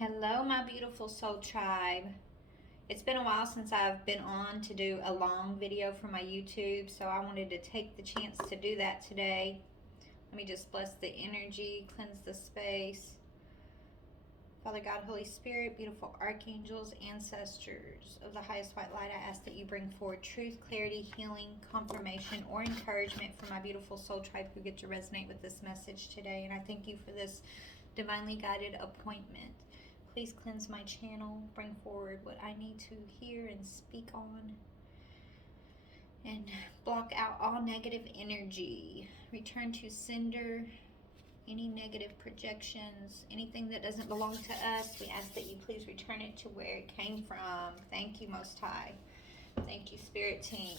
Hello, my beautiful soul tribe. It's been a while since I've been on to do a long video for my YouTube, so I wanted to take the chance to do that today. Let me just bless the energy, cleanse the space. Father God, Holy Spirit, beautiful archangels, ancestors of the highest white light, I ask that you bring forward truth, clarity, healing, confirmation, or encouragement for my beautiful soul tribe who get to resonate with this message today. And I thank you for this divinely guided appointment. Please cleanse my channel, bring forward what I need to hear and speak on, and block out all negative energy. Return to sender any negative projections, anything that doesn't belong to us. We ask that you please return it to where it came from. Thank you, Most High. Thank you, Spirit Team.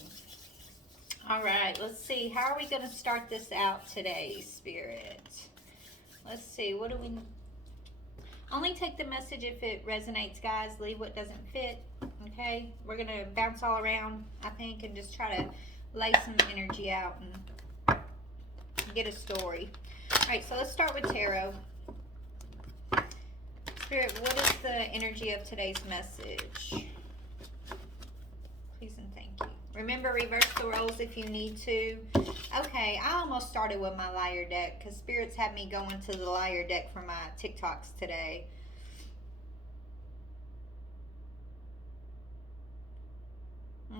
All right, let's see. How are we going to start this out today, Spirit? Let's see. What do we... Only take the message if it resonates, guys. Leave what doesn't fit, okay? We're going to bounce all around, I think, and just try to lay some energy out and get a story. All right, so let's start with tarot. Spirit, what is the energy of today's message? Please and thank you. Remember, reverse the roles if you need to. Okay, I almost started with my liar deck because Spirit's had me going to the liar deck for my TikToks today.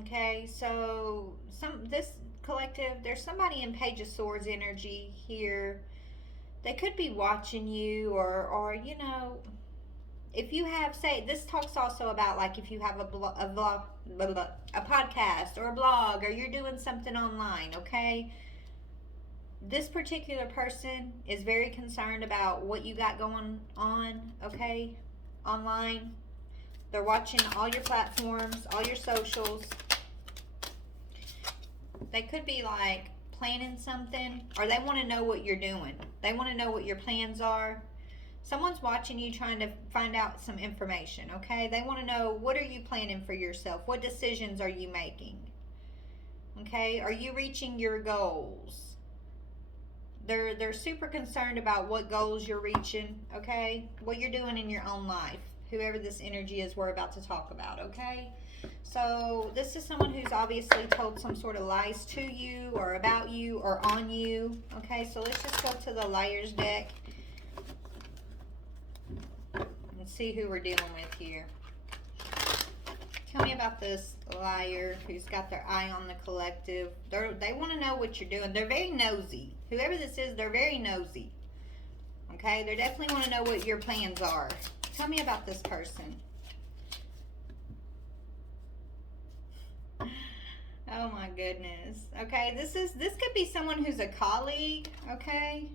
Okay, so this collective, there's somebody in Page of Swords energy here. They could be watching you or you know, if you have, say, this talks also about like if you have a podcast or a blog or you're doing something online, okay? This particular person is very concerned about what you got going on, okay, online. They're watching all your platforms, all your socials. They could be like planning something, or they want to know what you're doing. They want to know what your plans are. Someone's watching you trying to find out some information, okay? They want to know, what are you planning for yourself? What decisions are you making? Okay? Are you reaching your goals? They're super concerned about what goals you're reaching, okay? What you're doing in your own life. Whoever this energy is we're about to talk about, okay? So this is someone who's obviously told some sort of lies to you or about you or on you, okay? So let's just go to the Liar's deck and see who we're dealing with here. Tell me about this liar who's got their eye on the collective. They want to know what you're doing. They're very nosy. Whoever this is, they're very nosy. Okay? They definitely want to know what your plans are. Tell me about this person. Oh my goodness. Okay, this could be someone who's a colleague, okay?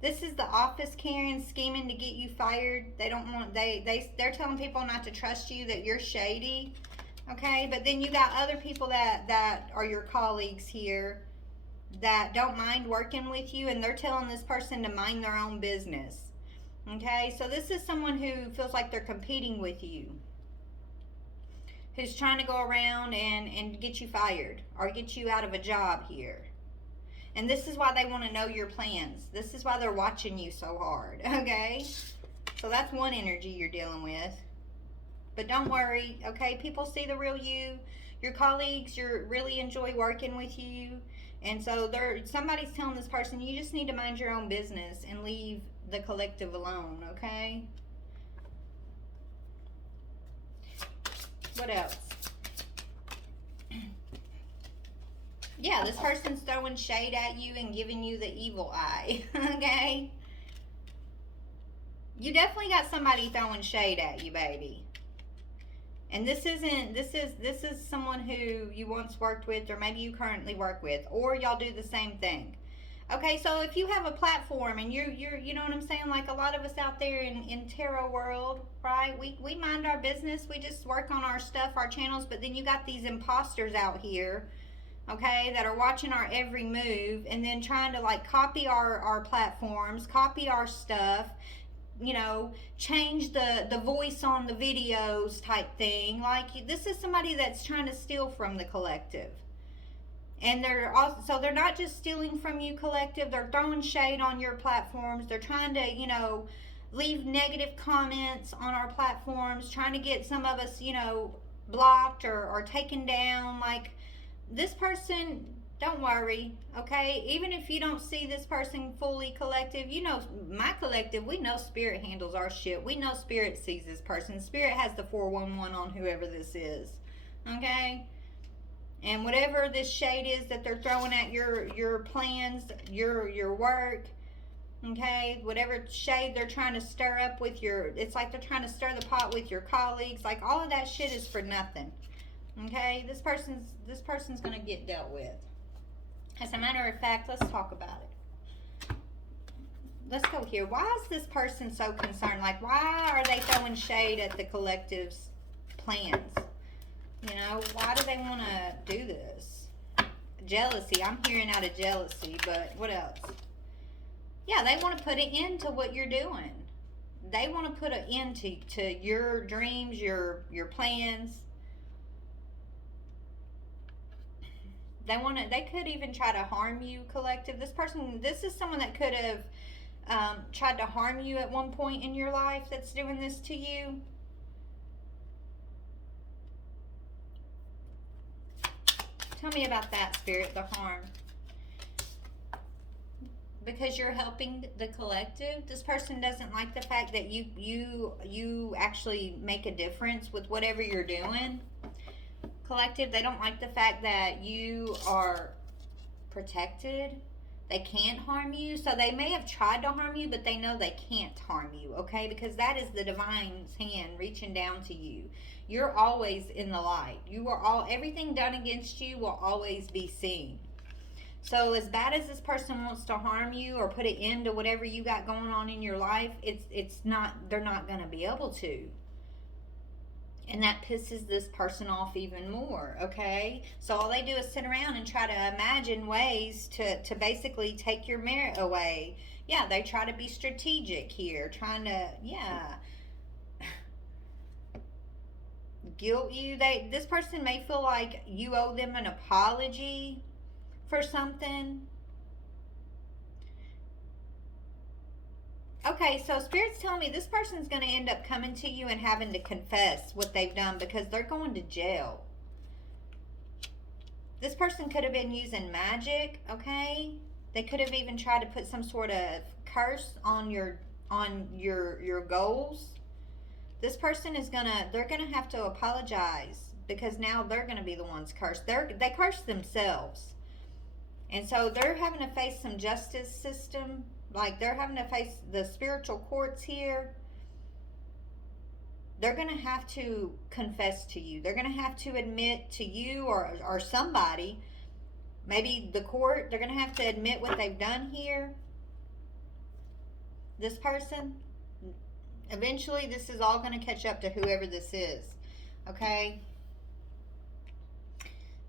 This is the office Karen scheming to get you fired. They don't want, they're telling people not to trust you, that you're shady. Okay, but then you got other people that are your colleagues here that don't mind working with you, and they're telling this person to mind their own business. Okay, so this is someone who feels like they're competing with you, who's trying to go around and get you fired or get you out of a job here. And this is why they want to know your plans. This is why they're watching you so hard, okay? So that's one energy you're dealing with. But don't worry, okay? People see the real you. Your colleagues really enjoy working with you. And so somebody's telling this person, you just need to mind your own business and leave the collective alone, okay? What else? Yeah, this person's throwing shade at you and giving you the evil eye, okay? You definitely got somebody throwing shade at you, baby. And this is someone who you once worked with, or maybe you currently work with, or y'all do the same thing. Okay, so if you have a platform and you're you know what I'm saying, like a lot of us out there in tarot world, right? We mind our business, we just work on our stuff, our channels, but then you got these imposters out here, okay, that are watching our every move and then trying to like copy our platforms, copy our stuff, you know, change the voice on the videos type thing. Like, this is somebody that's trying to steal from the collective. And they're also, so they're not just stealing from you, collective, they're throwing shade on your platforms. They're trying to, you know, leave negative comments on our platforms, trying to get some of us, blocked or taken down. Like, this person, don't worry, okay? Even if you don't see this person fully, collective, my collective, we know spirit handles our shit. We know spirit sees this person. Spirit has the 411 on whoever this is, okay? And whatever this shade is that they're throwing at your plans, your work, okay, whatever shade they're trying to stir up with it's like they're trying to stir the pot with your colleagues. Like, all of that shit is for nothing, okay? This person's gonna get dealt with. As a matter of fact, let's talk about it. Let's go here. Why is this person so concerned? Like, why are they throwing shade at the collective's plans? Why do they want to do this? Jealousy. I'm hearing out of jealousy, but what else? Yeah, they want to put an end to what you're doing. They want to put an end to your dreams, your plans. They could even try to harm you, collective. This is someone that could have tried to harm you at one point in your life that's doing this to you. Tell me about that, Spirit, the harm. Because you're helping the collective. This person doesn't like the fact that you actually make a difference with whatever you're doing. Collective, they don't like the fact that you are protected. They can't harm you. So they may have tried to harm you, but they know they can't harm you, okay? Because that is the divine's hand reaching down to you. You're always in the light. Everything done against you will always be seen. So as bad as this person wants to harm you or put an end to whatever you got going on in your life, they're not going to be able to. And that pisses this person off even more, okay? So all they do is sit around and try to imagine ways to basically take your merit away. Yeah, they try to be strategic here, trying to, guilt you. This person may feel like you owe them an apology for something. Okay, so Spirit's telling me this person's going to end up coming to you and having to confess what they've done because they're going to jail. This person could have been using magic, okay? They could have even tried to put some sort of curse on your goals. This person they're gonna have to apologize because now they're gonna be the ones cursed. They curse themselves. And so they're having to face some justice system. Like, they're having to face the spiritual courts here. They're going to have to confess to you. They're going to have to admit to you or somebody, maybe the court, they're going to have to admit what they've done here. This person, eventually this is all going to catch up to whoever this is. Okay?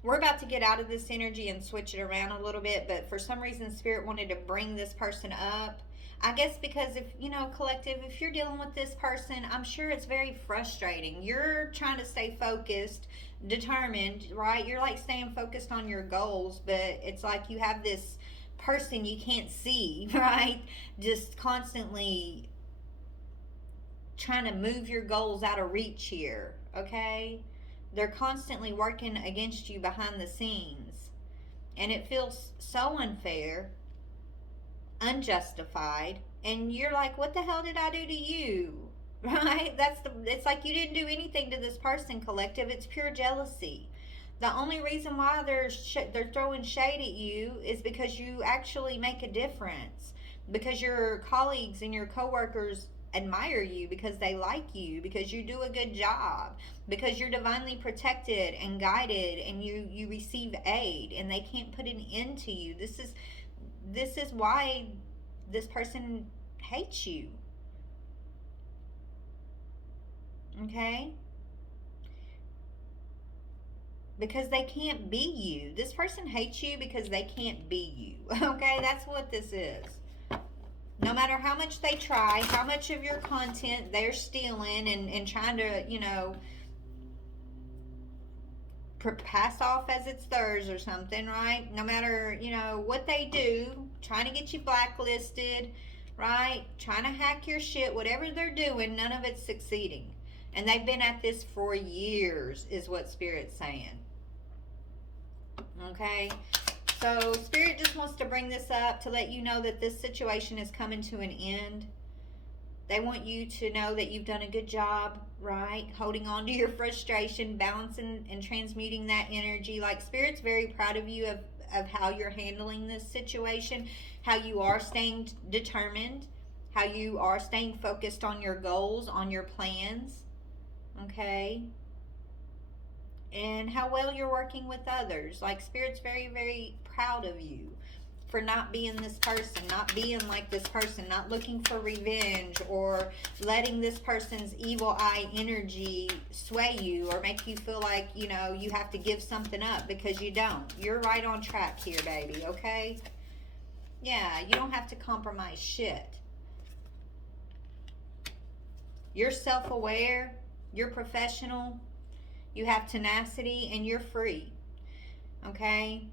We're about to get out of this energy and switch it around a little bit, but for some reason Spirit wanted to bring this person up. I guess because collective, if you're dealing with this person, I'm sure it's very frustrating. You're trying to stay focused, determined, right? You're like staying focused on your goals, but it's like you have this person you can't see, right? Just constantly trying to move your goals out of reach here, okay? They're constantly working against you behind the scenes. And it feels so unfair, unjustified. And you're like, what the hell did I do to you? Right? It's like you didn't do anything to this person, collective. It's pure jealousy. The only reason why they're throwing shade at you is because you actually make a difference. Because your colleagues and your coworkers admire you, because they like you, because you do a good job, because you're divinely protected and guided, and you receive aid, and they can't put an end to you. This is why this person hates you. Okay? Because they can't be you. This person hates you because they can't be you. Okay? That's what this is. No matter how much they try, how much of your content they're stealing and trying to, pass off as it's theirs or something, right? No matter, what they do, trying to get you blacklisted, right? Trying to hack your shit, whatever they're doing, none of it's succeeding. And they've been at this for years, is what Spirit's saying. Okay? So, Spirit just wants to bring this up to let you know that this situation is coming to an end. They want you to know that you've done a good job, right? Holding on to your frustration, balancing and transmuting that energy. Like, Spirit's very proud of you, of how you're handling this situation, how you are staying determined, how you are staying focused on your goals, on your plans, okay? And how well you're working with others. Like, Spirit's very, very proud of you for not being this person, not being like this person, not looking for revenge or letting this person's evil eye energy sway you or make you feel like, you know, you have to give something up, because you don't. You're right on track here, baby, okay? Yeah, you don't have to compromise shit. You're self-aware, you're professional, you have tenacity, and you're free, okay?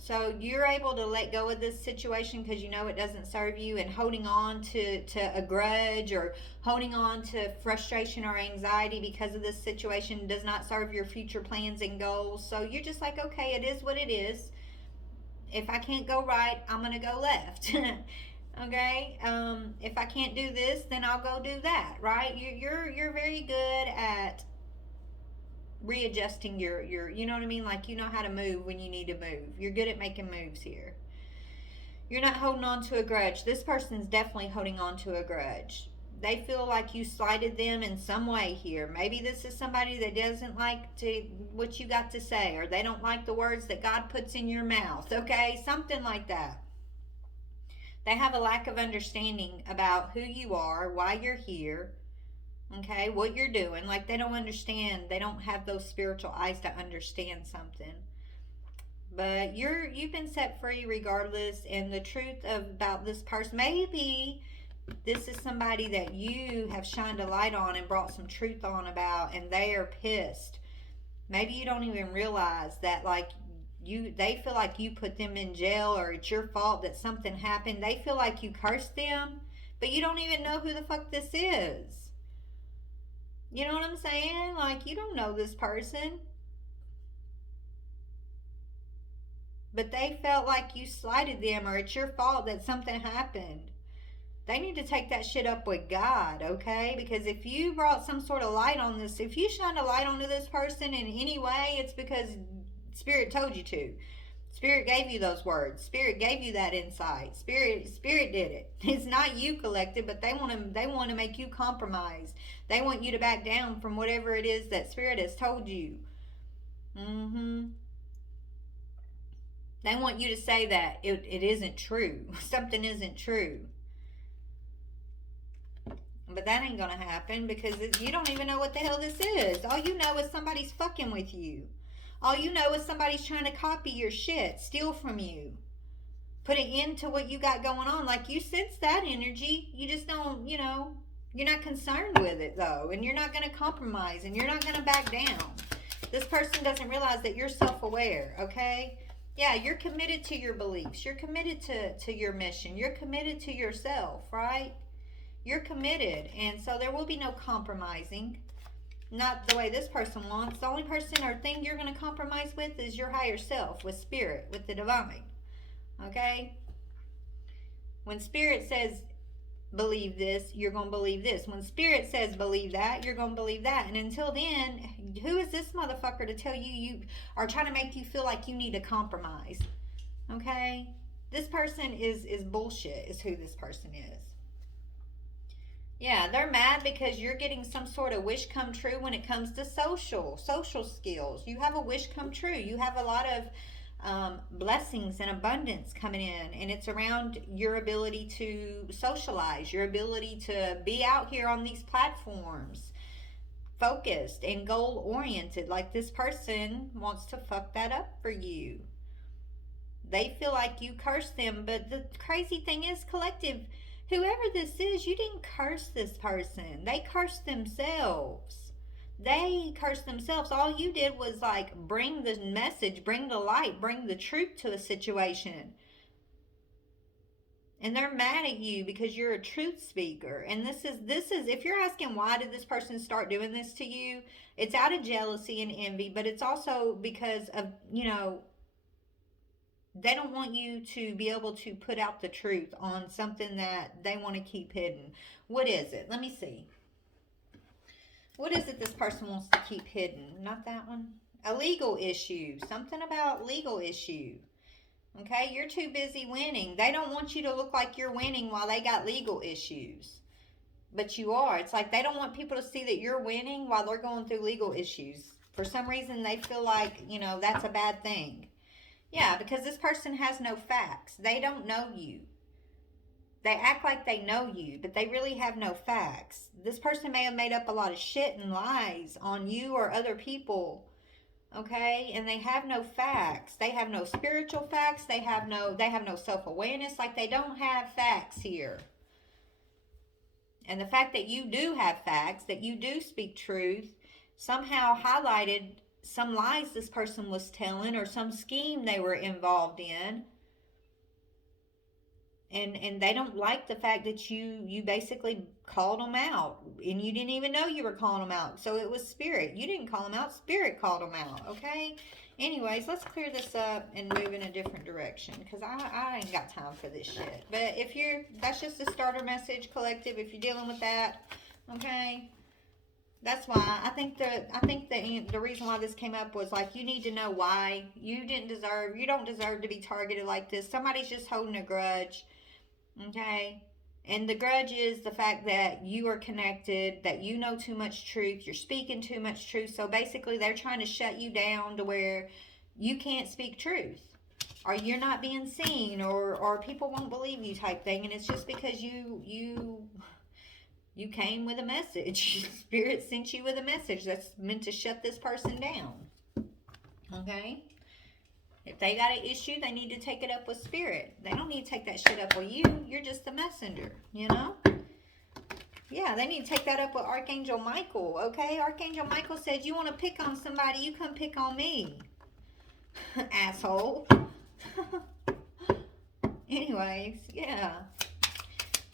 So you're able to let go of this situation because you know it doesn't serve you, and holding on to a grudge or holding on to frustration or anxiety because of this situation does not serve your future plans and goals. So you're just like, okay, it is what it is. If I can't go right, I'm going to go left. Okay? If I can't do this, then I'll go do that, right? You're very good at readjusting your you know what I mean, like, you know how to move when you need to move. You're good at making moves here. You're not holding on to a grudge. This person's definitely holding on to a grudge. They feel like you slighted them in some way here. Maybe this is somebody that doesn't like what you got to say, or they don't like the words that God puts in your mouth, okay? Something like that. They have a lack of understanding about who you are, why you're here, okay, what you're doing. Like, they don't understand. They don't have those spiritual eyes to understand something. But you've been set free regardless. And the truth about this person, maybe this is somebody that you have shined a light on and brought some truth on about, and they are pissed. Maybe you don't even realize that, like, they feel like you put them in jail, or it's your fault that something happened. They feel like you cursed them, but you don't even know who the fuck this is. You know what I'm saying? Like, you don't know this person. But they felt like you slighted them, or it's your fault that something happened. They need to take that shit up with God, okay? Because if you brought some sort of light on this, if you shined a light onto this person in any way, it's because Spirit told you to. Spirit gave you those words. Spirit gave you that insight. Spirit did it. It's not you, collective, but they want to make you compromise. They want you to back down from whatever it is that Spirit has told you. They want you to say that it isn't true. Something isn't true. But that ain't gonna happen, because you don't even know what the hell this is. All you know is somebody's fucking with you. All you know is somebody's trying to copy your shit, steal from you, put an end to what you got going on. Like, you sense that energy. You just don't, you're not concerned with it, though. And you're not going to compromise, and you're not going to back down. This person doesn't realize that you're self-aware, okay? Yeah, you're committed to your beliefs. You're committed to your mission. You're committed to yourself, right? You're committed. And so there will be no compromising. Not the way this person wants. The only person or thing you're going to compromise with is your higher self, with Spirit, with the divine. Okay? When Spirit says believe this, you're going to believe this. When Spirit says believe that, you're going to believe that. And until then, who is this motherfucker to tell you are trying to make you feel like you need to compromise? Okay? This person is bullshit, is who this person is. Yeah, they're mad because you're getting some sort of wish come true when it comes to social skills. You have a wish come true. You have a lot of blessings and abundance coming in, and it's around your ability to socialize, your ability to be out here on these platforms, focused and goal oriented. Like, this person wants to fuck that up for you. They feel like you cursed them, but the crazy thing is, collective, whoever this is, you didn't curse this person. They cursed themselves. They cursed themselves. All you did was, like, bring the message, bring the light, bring the truth to a situation. And they're mad at you because you're a truth speaker. And this is if you're asking why did this person start doing this to you, it's out of jealousy and envy, but it's also because of, they don't want you to be able to put out the truth on something that they want to keep hidden. What is it? Let me see. What is it this person wants to keep hidden? Not that one. A legal issue. Something about legal issue. Okay, you're too busy winning. They don't want you to look like you're winning while they got legal issues. But you are. It's like they don't want people to see that you're winning while they're going through legal issues. For some reason, they feel like, that's a bad thing. Yeah, because this person has no facts. They don't know you. They act like they know you, but they really have no facts. This person may have made up a lot of shit and lies on you or other people. Okay? And they have no facts. They have no spiritual facts. They have no self-awareness. Like, they don't have facts here. And the fact that you do have facts, that you do speak truth, somehow highlighted some lies this person was telling or some scheme they were involved in. And they don't like the fact that you basically called them out, and you didn't even know you were calling them out. So it was spirit. You didn't call them out. Spirit called them out. Okay? Anyways, let's clear this up and move in a different direction, because I ain't got time for this shit. But that's just a starter message, collective, if you're dealing with that. Okay? That's why I think the reason why this came up was like, you need to know why you don't deserve to be targeted like this. Somebody's just holding a grudge. Okay? And the grudge is the fact that you are connected, that you know too much truth, you're speaking too much truth. So basically they're trying to shut you down to where you can't speak truth, or you're not being seen, or people won't believe you type thing. And it's just because you came with a message. Spirit sent you with a message that's meant to shut this person down. Okay? If they got an issue, they need to take it up with spirit. They don't need to take that shit up with you. You're just the messenger, Yeah, they need to take that up with Archangel Michael, okay? Archangel Michael said, you want to pick on somebody, you come pick on me. Asshole. Anyways, yeah.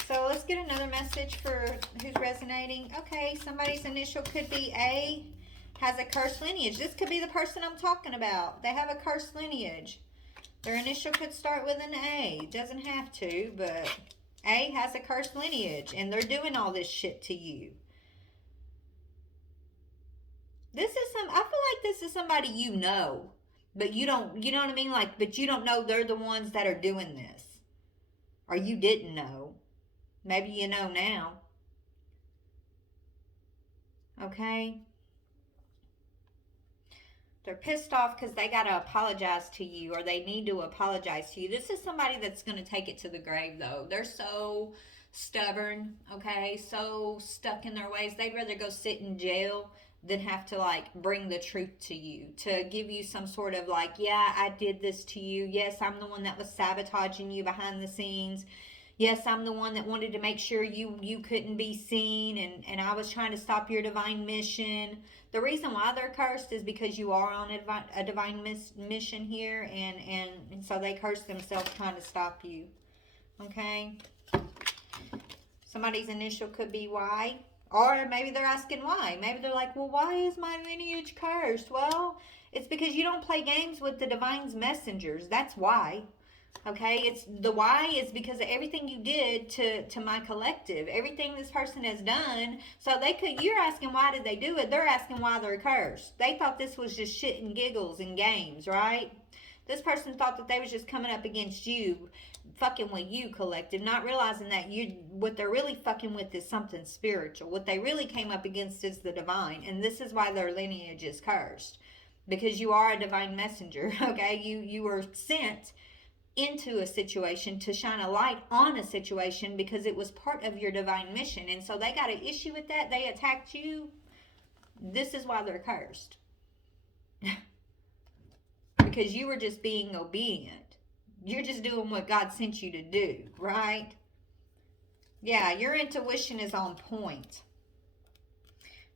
So let's get another message for who's resonating. Okay, somebody's initial could be A, has a cursed lineage. This could be the person I'm talking about. They have a cursed lineage. Their initial could start with an A. Doesn't have to, but A has a cursed lineage, and they're doing all this shit to you. I feel like this is somebody you know, but you don't, you know what I mean? Like, but you don't know they're the ones that are doing this. Or you didn't know. Maybe you know now. Okay? They're pissed off because they got to apologize to you, or they need to apologize to you. This is somebody that's going to take it to the grave, though. They're so stubborn, okay? So stuck in their ways. They'd rather go sit in jail than have to, like, bring the truth to you. To give you some sort of, like, yeah, I did this to you. Yes, I'm the one that was sabotaging you behind the scenes. Yes, I'm the one that wanted to make sure you couldn't be seen, and I was trying to stop your divine mission. The reason why they're cursed is because you are on a divine mission here, and so they curse themselves trying to stop you. Okay? Somebody's initial could be Y. Or maybe they're asking why. Maybe they're like, well, why is my lineage cursed? Well, it's because you don't play games with the divine's messengers. That's why. Okay, it's the why is because of everything you did to my collective, everything this person has done. So you're asking why did they do it? They're asking why they're cursed. They thought this was just shit and giggles and games, right? This person thought that they was just coming up against you, fucking with you, collective, not realizing that what they're really fucking with is something spiritual. What they really came up against is the divine, and this is why their lineage is cursed, because you are a divine messenger. Okay, you were sent into a situation to shine a light on a situation because it was part of your divine mission, and so they got an issue with that. They attacked you. This is why they're cursed. Because you were just being obedient. You're just doing what God sent you to do, right? Yeah, your intuition is on point.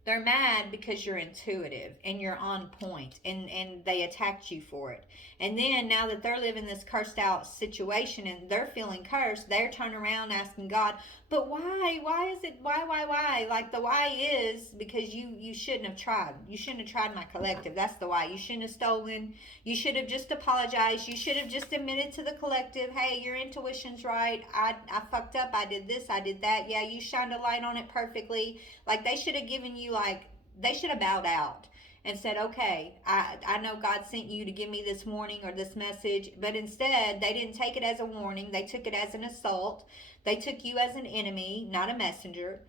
They're mad because you're intuitive and you're on point, and they attacked you for it. And then now that they're living this cursed out situation and they're feeling cursed, they're turning around asking God, but why? Why is it why? Like the why is because you shouldn't have tried. You shouldn't have tried my collective. That's the why. You shouldn't have stolen. You should have just apologized. You should have just admitted to the collective, hey, your intuition's right. I fucked up. I did this, I did that. Yeah, you shined a light on it perfectly. Like they should have given you they should have bowed out and said, okay, I know God sent you to give me this warning or this message, but instead they didn't take it as a warning. They took it as an assault. They took you as an enemy, not a messenger.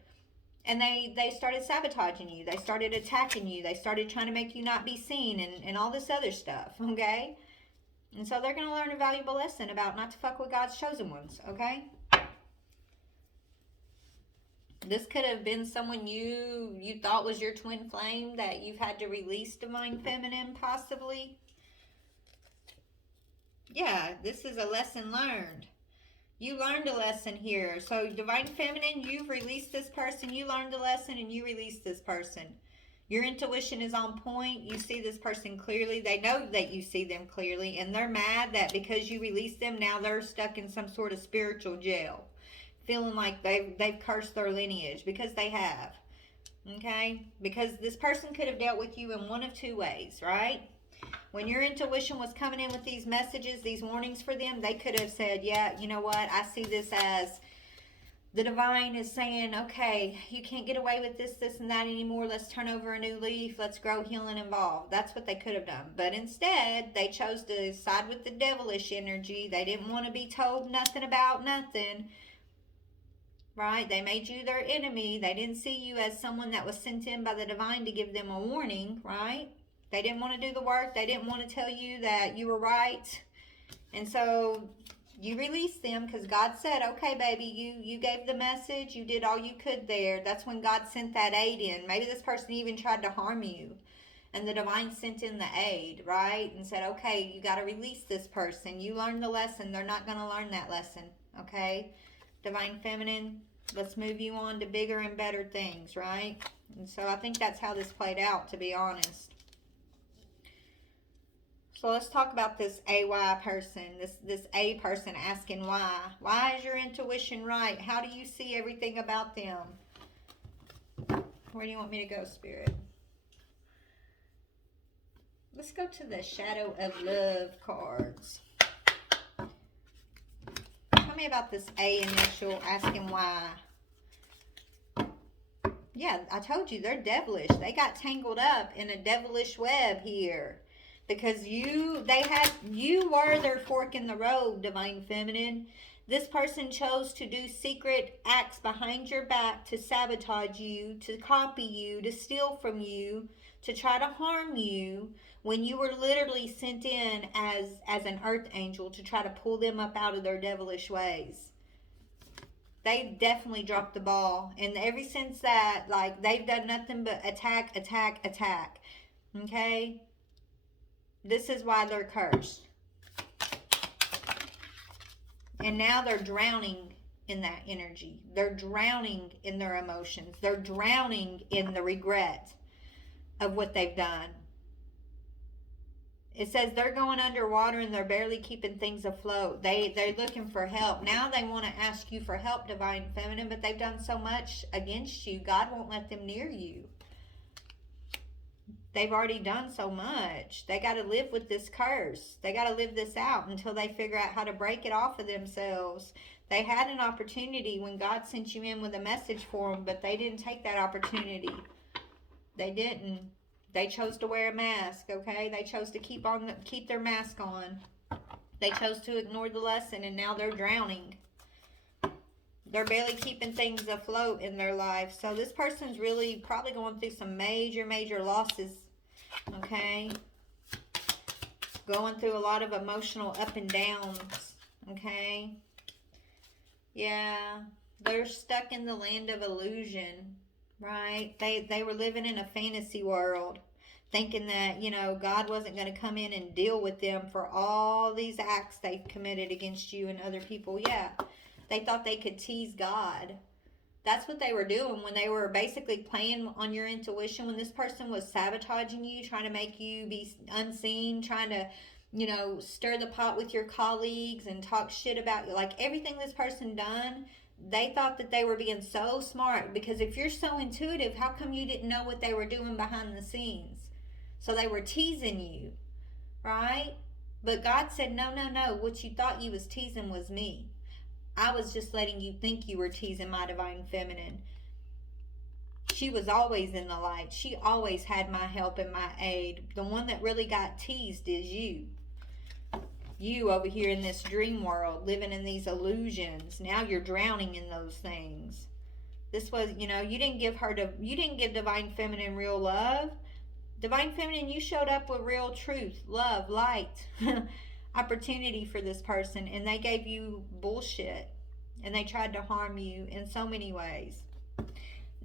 And they started sabotaging you. They started attacking you. They started trying to make you not be seen and all this other stuff, okay? And so they're going to learn a valuable lesson about not to fuck with God's chosen ones, okay? This could have been someone you thought was your twin flame that you've had to release, Divine Feminine, possibly. Yeah, this is a lesson learned. You learned a lesson here. So, Divine Feminine, you've released this person. You learned a lesson and you released this person. Your intuition is on point. You see this person clearly. They know that you see them clearly. And they're mad that because you released them, now they're stuck in some sort of spiritual jail. Feeling like they've cursed their lineage, because they have. Okay? Because this person could have dealt with you in one of two ways, right? When your intuition was coming in with these messages, these warnings for them, they could have said, yeah, you know what? I see this as the divine is saying, okay, you can't get away with this, and that anymore. Let's turn over a new leaf. Let's grow, heal, and evolve. That's what they could have done. But instead, they chose to side with the devilish energy. They didn't want to be told nothing about nothing. Right? They made you their enemy. They didn't see you as someone that was sent in by the divine to give them a warning, right? They didn't want to do the work. They didn't want to tell you that you were right. And so you released them because God said, okay, baby, you gave the message. You did all you could there. That's when God sent that aid in. Maybe this person even tried to harm you. And the divine sent in the aid, right? And said, okay, you got to release this person. You learned the lesson. They're not going to learn that lesson, okay? Divine Feminine, let's move you on to bigger and better things, right? And so I think that's how this played out, to be honest. So let's talk about this AY person, this A person asking why. Why is your intuition right? How do you see everything about them? Where do you want me to go, Spirit? Let's go to the Shadow of Love cards. Tell me about this A initial asking why. Yeah, I told you, they're devilish. They got tangled up in a devilish web here. Because you were their fork in the road, Divine Feminine. This person chose to do secret acts behind your back to sabotage you, to copy you, to steal from you, to try to harm you, when you were literally sent in as an earth angel to try to pull them up out of their devilish ways. They definitely dropped the ball. And ever since that, like, they've done nothing but attack. Okay? This is why they're cursed. And now they're drowning in that energy. They're drowning in their emotions. They're drowning in the regret of what they've done. It says they're going underwater and they're barely keeping things afloat. They're looking for help. Now they want to ask you for help, Divine Feminine, but they've done so much against you. God won't let them near you. They've already done so much. They got to live with this curse. They got to live this out until they figure out how to break it off of themselves. They had an opportunity when God sent you in with a message for them, but they didn't take that opportunity. They didn't. They chose to wear a mask, okay? They chose to keep their mask on. They chose to ignore the lesson, and now they're drowning. They're barely keeping things afloat in their life. So this person's really probably going through some major losses, okay? Going through a lot of emotional up and downs, okay? Yeah, they're stuck in the land of illusion, right? They were living in a fantasy world, thinking that, you know, God wasn't going to come in and deal with them for all these acts they committed against you and other people. Yeah. They thought they could tease God. That's what they were doing when they were basically playing on your intuition, when this person was sabotaging you, trying to make you be unseen, trying to, stir the pot with your colleagues and talk shit about you. Like everything this person done, they thought that they were being so smart, because if you're so intuitive, how come you didn't know what they were doing behind the scenes? So they were teasing you, right? But God said, no, no, no. What you thought you was teasing was me. I was just letting you think you were teasing my divine feminine. She was always in the light. She always had my help and my aid. The one that really got teased is you. You over here in this dream world, living in these illusions. Now you're drowning in those things. This was, you didn't give divine feminine real love. Divine feminine, you showed up with real truth, love, light, opportunity for this person, and they gave you bullshit, and they tried to harm you in so many ways.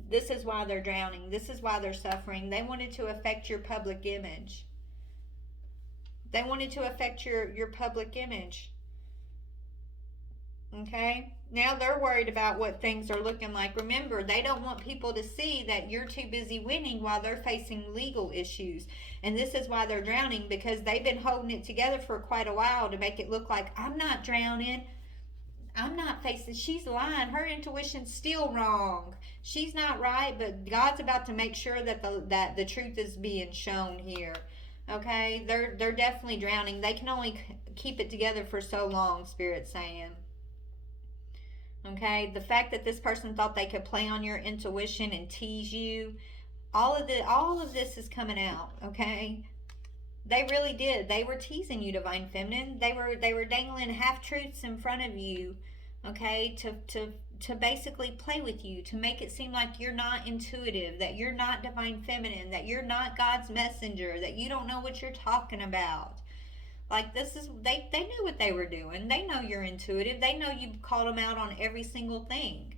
This is why they're drowning. This is why they're suffering. They wanted to affect your public image. They wanted to affect your public image. Okay? Now they're worried about what things are looking like. Remember, they don't want people to see that you're too busy winning while they're facing legal issues. And this is why they're drowning, because they've been holding it together for quite a while to make it look like, I'm not drowning. I'm not facing, she's lying. Her intuition's still wrong. She's not right, but God's about to make sure that the truth is being shown here. Okay? They're definitely drowning. They can only keep it together for so long, Spirit's saying. Okay, the fact that this person thought they could play on your intuition and tease you, all of this is coming out. Okay, they really did. They were teasing you, divine feminine. They were dangling half truths in front of you. Okay, to basically play with you, to make it seem like you're not intuitive, that you're not divine feminine, that you're not God's messenger, that you don't know what you're talking about. Like this is, they knew what they were doing. They know you're intuitive. They know you called them out on every single thing.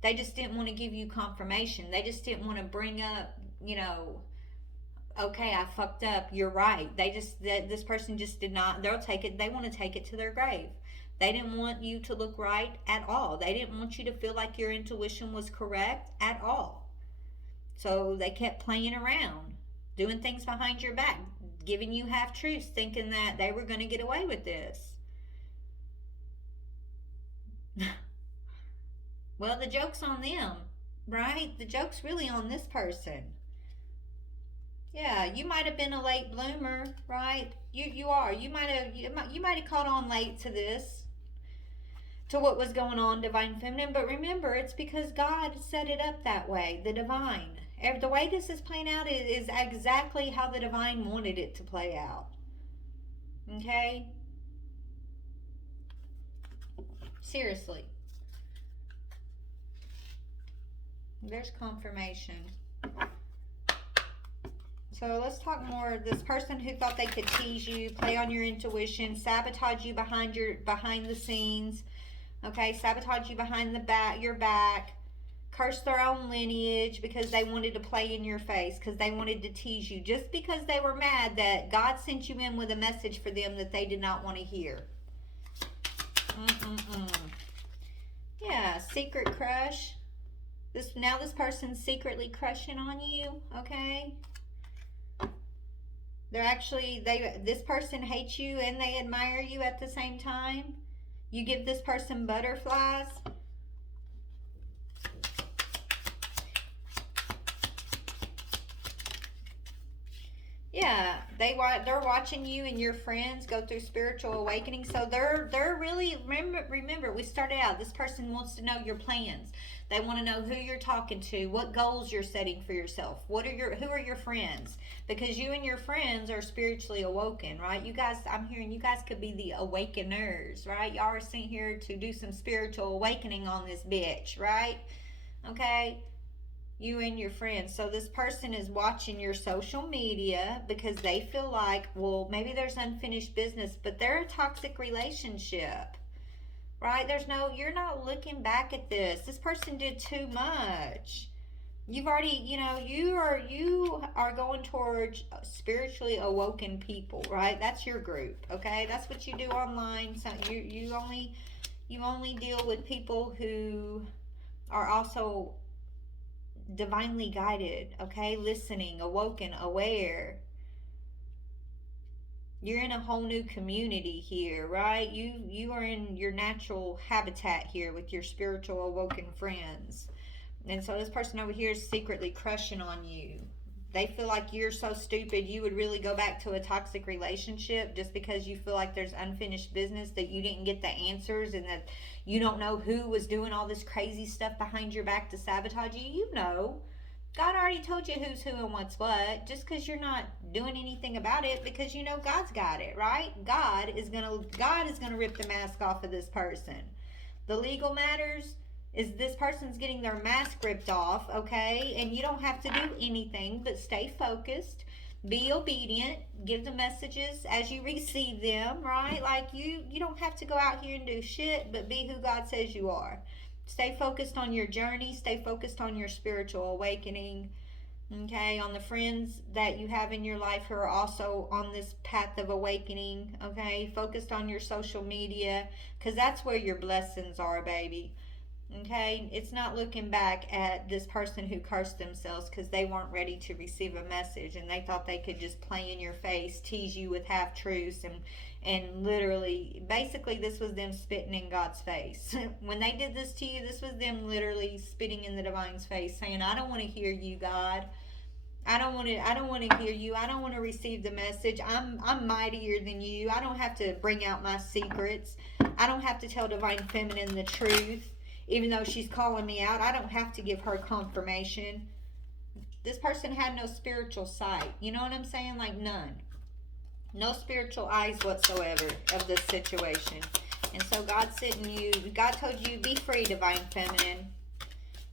They just didn't want to give you confirmation. They just didn't want to bring up, okay, I fucked up. You're right. This person just did not, they'll take it. They want to take it to their grave. They didn't want you to look right at all. They didn't want you to feel like your intuition was correct at all. So they kept playing around, doing things behind your back, giving you half truths, thinking that they were going to get away with this. Well, the joke's on them, right? The joke's really on this person. Yeah, you might have been a late bloomer, right? You are. You might have caught on late to this, to what was going on, divine feminine. But remember, it's because God set it up that way. The divine. The way this is playing out is exactly how the divine wanted it to play out. Okay? Seriously. There's confirmation. So let's talk more. This person who thought they could tease you, play on your intuition, sabotage you behind the scenes. Okay? Sabotage you behind your back. Curse their own lineage because they wanted to play in your face, because they wanted to tease you, just because they were mad that God sent you in with a message for them that they did not want to hear. Yeah, secret crush. This person's secretly crushing on you, okay? This person hates you and they admire you at the same time. You give this person butterflies. Yeah, they're watching you and your friends go through spiritual awakening. So they're really, remember we started out, this person wants to know your plans. They want to know who you're talking to, what goals you're setting for yourself, who are your friends, because you and your friends are spiritually awoken, right? You guys, I'm hearing you guys could be the awakeners, right? Y'all are sent here to do some spiritual awakening on this bitch, right? Okay. You and your friends. So this person is watching your social media because they feel like, well, maybe there's unfinished business, but they're a toxic relationship, right? You're not looking back at this. This person did too much. You've already, you are going towards spiritually awoken people, right? That's your group, okay? That's what you do online. So you only deal with people who are also divinely guided, okay? Listening, awoken, aware. You're in a whole new community here, right? You are in your natural habitat here with your spiritual awoken friends. And so this person over here is secretly crushing on you. They feel like you're so stupid you would really go back to a toxic relationship just because you feel like there's unfinished business, that you didn't get the answers, and that you don't know who was doing all this crazy stuff behind your back to sabotage you. You know. God already told you who's who and what's what. Just because you're not doing anything about it, because you know God's got it, right? God is gonna rip the mask off of this person. The legal matters is this person's getting their mask ripped off, okay? And you don't have to do anything but stay focused, be obedient, give the messages as you receive them, right? Like you don't have to go out here and do shit, but be who God says you are. Stay focused on your journey, stay focused on your spiritual awakening, okay, on the friends that you have in your life who are also on this path of awakening, okay? Focused on your social media, because that's where your blessings are, baby. Okay, it's not looking back at this person who cursed themselves because they weren't ready to receive a message and they thought they could just play in your face, tease you with half truths, and literally, basically, this was them spitting in God's face. When they did this to you, this was them literally spitting in the divine's face, saying, "I don't want to hear you, God. I don't want to hear you. I don't want to receive the message. I'm mightier than you. I don't have to bring out my secrets. I don't have to tell divine feminine the truth." Even though she's calling me out, I don't have to give her confirmation. This person had no spiritual sight. You know what I'm saying? Like none. No spiritual eyes whatsoever of this situation. And so God told you, be free, divine feminine.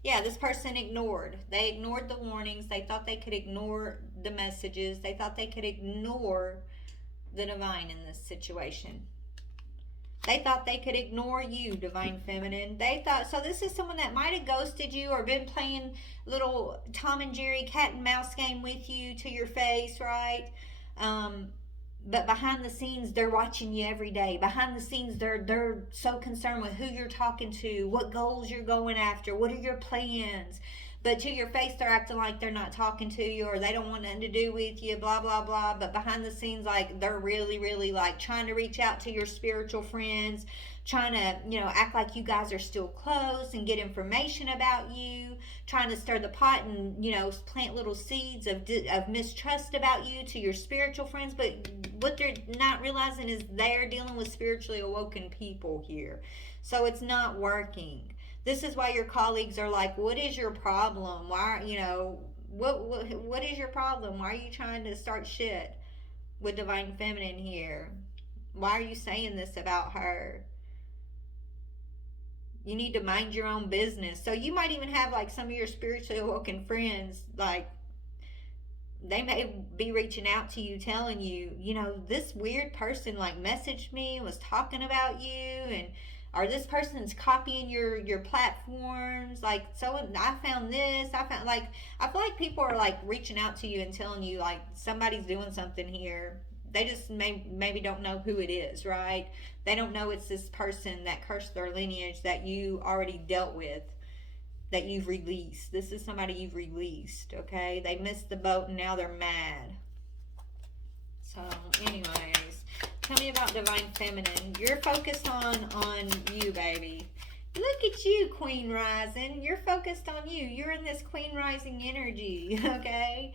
Yeah, this person ignored. They ignored the warnings. They thought they could ignore the messages. They thought they could ignore the divine in this situation. They thought they could ignore you, divine feminine. They thought, so this is someone that might have ghosted you or been playing little Tom and Jerry cat and mouse game with you to your face, right? But behind the scenes, they're watching you every day. Behind the scenes, they're so concerned with who you're talking to, what goals you're going after, what are your plans. But to your face, they're acting like they're not talking to you or they don't want nothing to do with you, blah, blah, blah. But behind the scenes, like, they're really, really, like, trying to reach out to your spiritual friends, trying to, act like you guys are still close and get information about you, trying to stir the pot and, plant little seeds of mistrust about you to your spiritual friends. But what they're not realizing is they're dealing with spiritually awoken people here. So it's not working. This is why your colleagues are like, what is your problem? Why, what is your problem? Why are you trying to start shit with divine feminine here? Why are you saying this about her? You need to mind your own business. So you might even have like some of your spiritually awoken friends, like they may be reaching out to you telling you, this weird person like messaged me and was talking about you, and or this person's copying your platforms, like, so I found this, I feel like people are like reaching out to you and telling you like somebody's doing something here. They just maybe don't know who it is, right? They don't know it's this person that cursed their lineage that you already dealt with, that you've released. This is somebody you've released, okay? They missed the boat and now they're mad. So anyways, tell me about divine feminine. You're focused on you, baby. Look at you, Queen Rising. You're focused on you. You're in this Queen Rising energy, okay?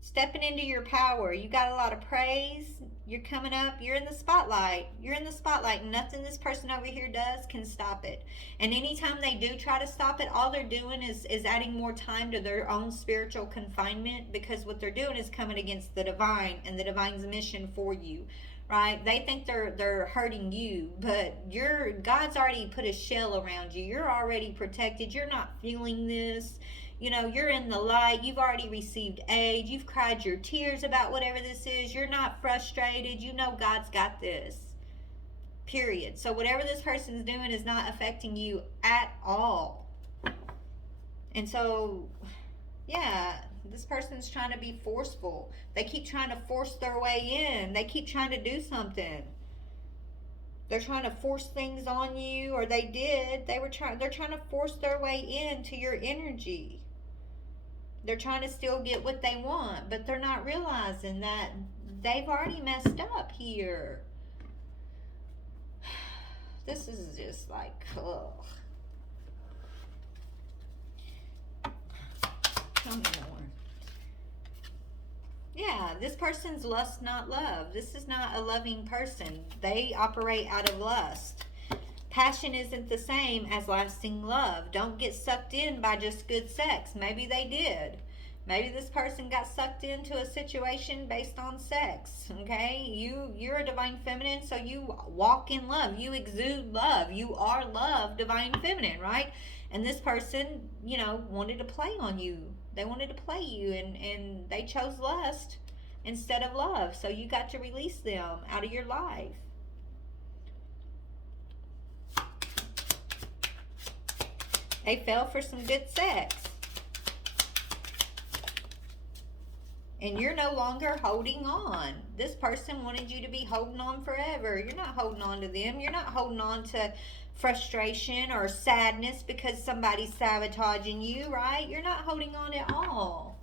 Stepping into your power. You got a lot of praise. You're coming up. You're in the spotlight. You're in the spotlight. Nothing this person over here does can stop it. And anytime they do try to stop it, all they're doing is adding more time to their own spiritual confinement, because what they're doing is coming against the divine and the divine's mission for you. Right? They think they're hurting you, but God's already put a shell around you. You're already protected. You're not feeling this. You're in the light. You've already received aid. You've cried your tears about whatever this is. You're not frustrated. God's got this. Period. So whatever this person's doing is not affecting you at all. And so, yeah, this person's trying to be forceful. They keep trying to force their way in. They keep trying to do something. They're trying to force things on you, or they did. They're trying to force their way into your energy. They're trying to still get what they want, but they're not realizing that they've already messed up here. This is just like, ugh. Tell me more. Yeah, this person's lust, not love. This is not a loving person. They operate out of lust. Passion isn't the same as lasting love. Don't get sucked in by just good sex. Maybe they did. Maybe this person got sucked into a situation based on sex. Okay? You're a divine feminine, so you walk in love. You exude love. You are love, divine feminine, right? And this person, wanted to play on you. They wanted to play you, and they chose lust instead of love. So you got to release them out of your life. They fell for some good sex. And you're no longer holding on. This person wanted you to be holding on forever. You're not holding on to them. You're not holding on to frustration or sadness because somebody's sabotaging you, right? You're not holding on at all.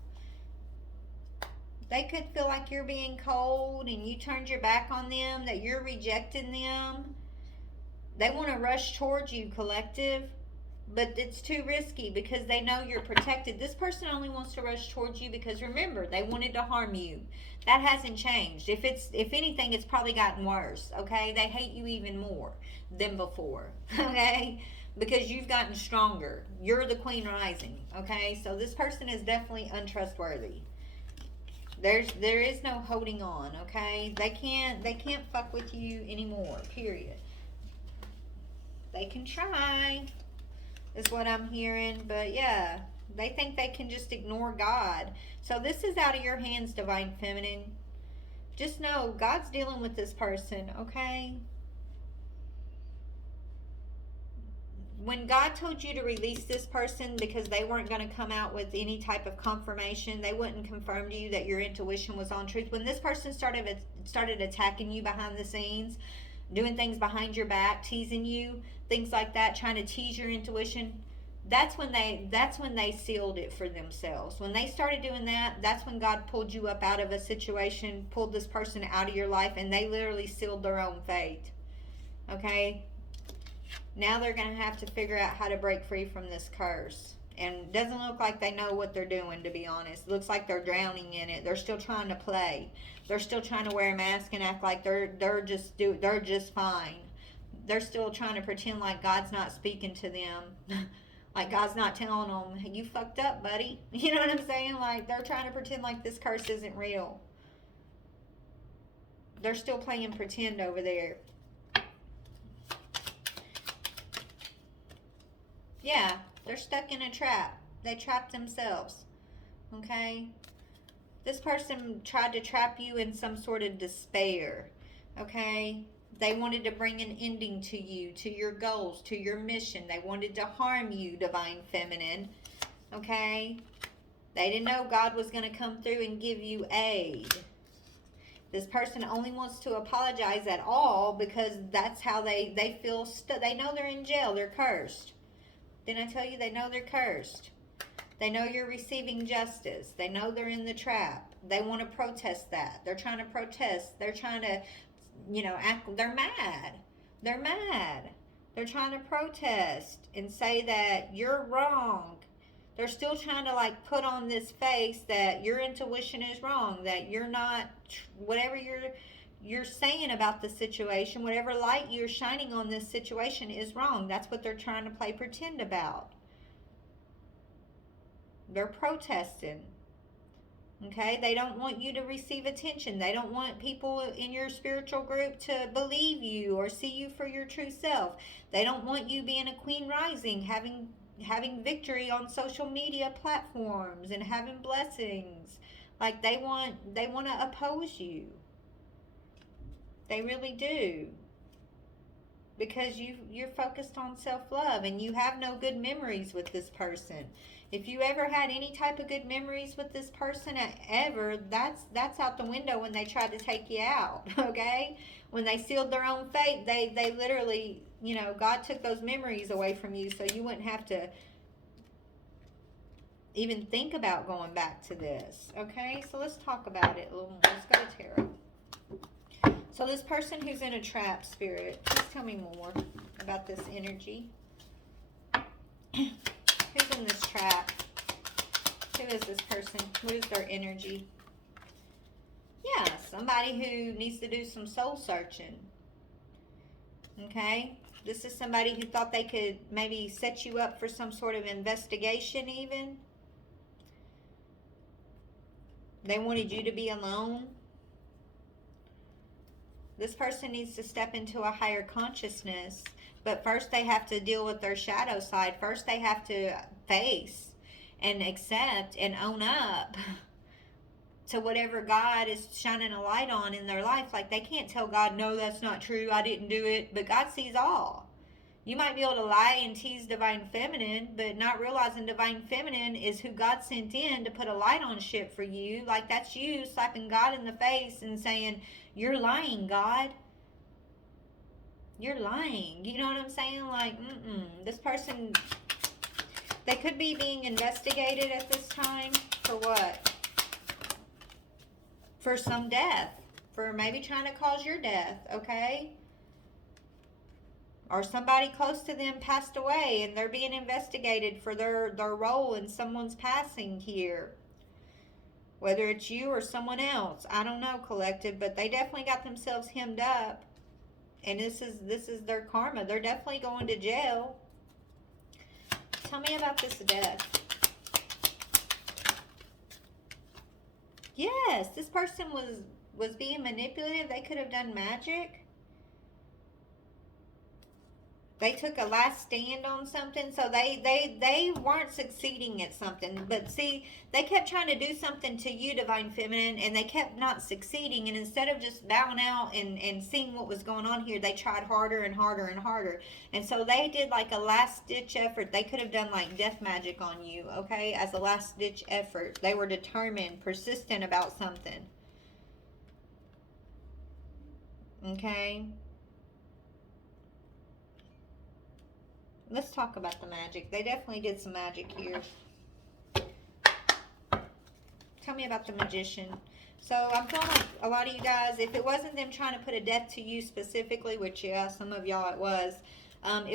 They could feel like you're being cold and you turned your back on them, that you're rejecting them. They want to rush towards you, collective. But it's too risky because they know you're protected. This person only wants to rush towards you because, remember, they wanted to harm you. That hasn't changed. If anything, it's probably gotten worse, okay? They hate you even more than before, okay? Because you've gotten stronger. You're the queen rising, okay? So this person is definitely untrustworthy. There is no holding on, okay? They can't fuck with you anymore, period. They can try, is what I'm hearing, but yeah, they think they can just ignore God. So this is out of your hands, divine feminine. Just know God's dealing with this person, okay? When God told you to release this person because they weren't going to come out with any type of confirmation, they wouldn't confirm to you that your intuition was on truth. When this person started attacking you behind the scenes, doing things behind your back, teasing you, things like that, trying to tease your intuition, that's when they sealed it for themselves. When they started doing that, that's when God pulled you up out of a situation, pulled this person out of your life, and they literally sealed their own fate. Okay? Now they're going to have to figure out how to break free from this curse. And it doesn't look like they know what they're doing, to be honest. It looks like they're drowning in it. They're still trying to play. They're still trying to wear a mask and act like they're just fine. They're still trying to pretend like God's not speaking to them. Like God's not telling them, hey, you fucked up, buddy. You know what I'm saying? Like they're trying to pretend like this curse isn't real. They're still playing pretend over there. Yeah, they're stuck in a trap. They trapped themselves. Okay? This person tried to trap you in some sort of despair. Okay? They wanted to bring an ending to you, to your goals, to your mission. They wanted to harm you, divine feminine. Okay? They didn't know God was going to come through and give you aid. This person only wants to apologize at all because that's how they feel. They know they're in jail. They're cursed. Didn't I tell you they know they're cursed? They know you're receiving justice. They know they're in the trap. They want to protest that. They're trying to protest. They're trying to, act. They're mad. They're mad. They're trying to protest and say that you're wrong. They're still trying to put on this face that your intuition is wrong, that you're not, whatever you're saying about the situation, whatever light you're shining on this situation is wrong. That's what they're trying to play pretend about. They're protesting. Okay? They don't want you to receive attention. They don't want people in your spiritual group to believe you or see you for your true self. They don't want you being a queen rising, having victory on social media platforms and having blessings. They want to oppose you. They really do. because you're focused on self-love and you have no good memories with this person. If you ever had any type of good memories with this person ever, that's out the window when they tried to take you out. Okay, when they sealed their own fate, they literally, God took those memories away from you so you wouldn't have to even think about going back to this. Okay, so let's talk about it a little more. Let's go to tarot. So this person who's in a trap, Spirit, please tell me more about this energy. Who's in this trap? Who is this person? What is their energy? Yeah, somebody who needs to do some soul searching. Okay? This is somebody who thought they could maybe set you up for some sort of investigation even. They wanted you to be alone. This person needs to step into a higher consciousness, but first they have to deal with their shadow side. First they have to face and accept and own up to whatever God is shining a light on in their life. Like, they can't tell God, no, that's not true, I didn't do it, but God sees all. You might be able to lie and tease Divine Feminine, but not realizing Divine Feminine is who God sent in to put a light on shit for you. Like, that's you slapping God in the face and saying, you're lying, God. You're lying. You know what I'm saying? Like, this person, they could be being investigated at this time for what? For some death. For maybe trying to cause your death, okay? Or somebody close to them passed away and they're being investigated for their role in someone's passing here. Whether it's you or someone else, I don't know, collective, but they definitely got themselves hemmed up. And this is their karma. They're definitely going to jail. Tell me about this death. Yes, this person was being manipulative. They could have done magic. They took a last stand on something, so they weren't succeeding at something. But see, they kept trying to do something to you, Divine Feminine, and they kept not succeeding. And instead of just bowing out and seeing what was going on here, they tried harder and harder and harder. And so they did like a last-ditch effort. They could have done like death magic on you, okay, as a last-ditch effort. They were determined, persistent about something. Okay? Let's talk about the magic. They definitely did some magic here. Tell me about the Magician. So I'm feeling like a lot of you guys, if it wasn't them trying to put a death to you specifically, which yeah, some of y'all it